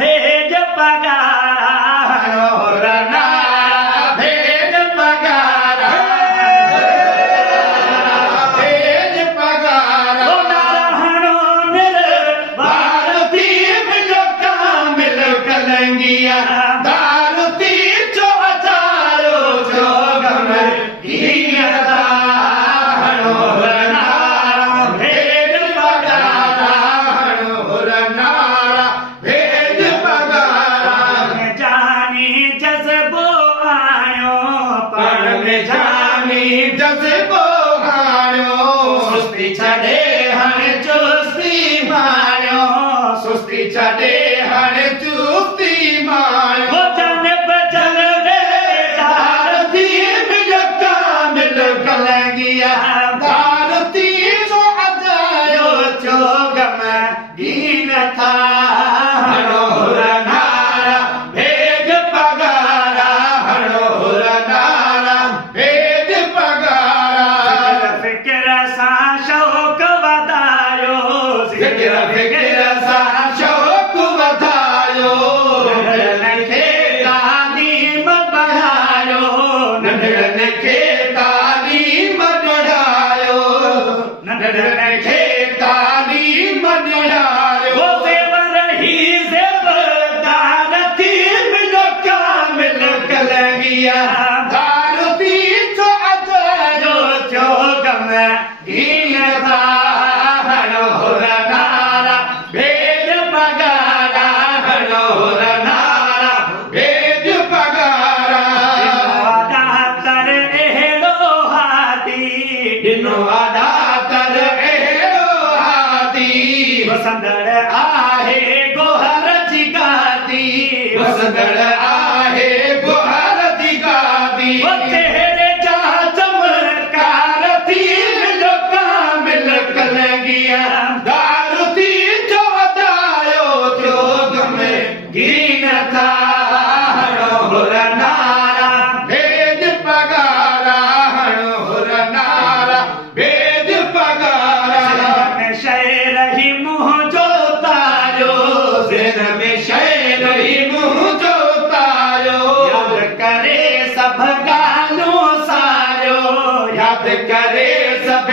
भेज पगारा और नारा भेज पगारा भेज पगारा ओ नारायणो मेरे भारतीय मिलो कामिल कलंगिया दारुती जो अचारो जो गम गियता और नारा भेज पगारा और नारा भेज पगारा जानी जज़्बो आयो पण में जानी जज़्बो आयो सुस्ती छॾे हाणे चुस्ती माणियो सुस्ती छॾे हाणे चुस्ती माणियो जन बचन रे दारती मिल कामिल कलंगिया दारती जो अजायो चोगम गीन था हणोर नारा भेज पगारा हणोर नारा भेज पगारा फिक्र सां शौक़ वधायो फिक्र सां शौक़ वधायो नंढड़नि खे तालीम बढ़ायो नंढड़नि खे तालीम बढ़ायो नंढड़नि खे तालीम बढ़ायो ज़ेवर ही ज़ेवरदार थी मिलो कामिल कलंगिया दारुती जो अजायो जो गम गियता हणोर नारा भेज पगारा हणोर नारा भेज पगारा दातर अहिड़ो हाथी ॾिनो दातर अहिड़ो हाथी वसंदड़ आहे गोहर जी गादी वसंदड़ आहे गोहर जी गादी चेहरे जा चमत्कार थी मिलो कामिल कलंगिया दारुती जो अदायो जो गम गिन था हणोर नारा भेज पगारा हणोर नारा भेज पगारा में शय रही मुंह जो तारो सिर में शय रही मुंह जो तारो याद करे सब गानो सारो याद करे सब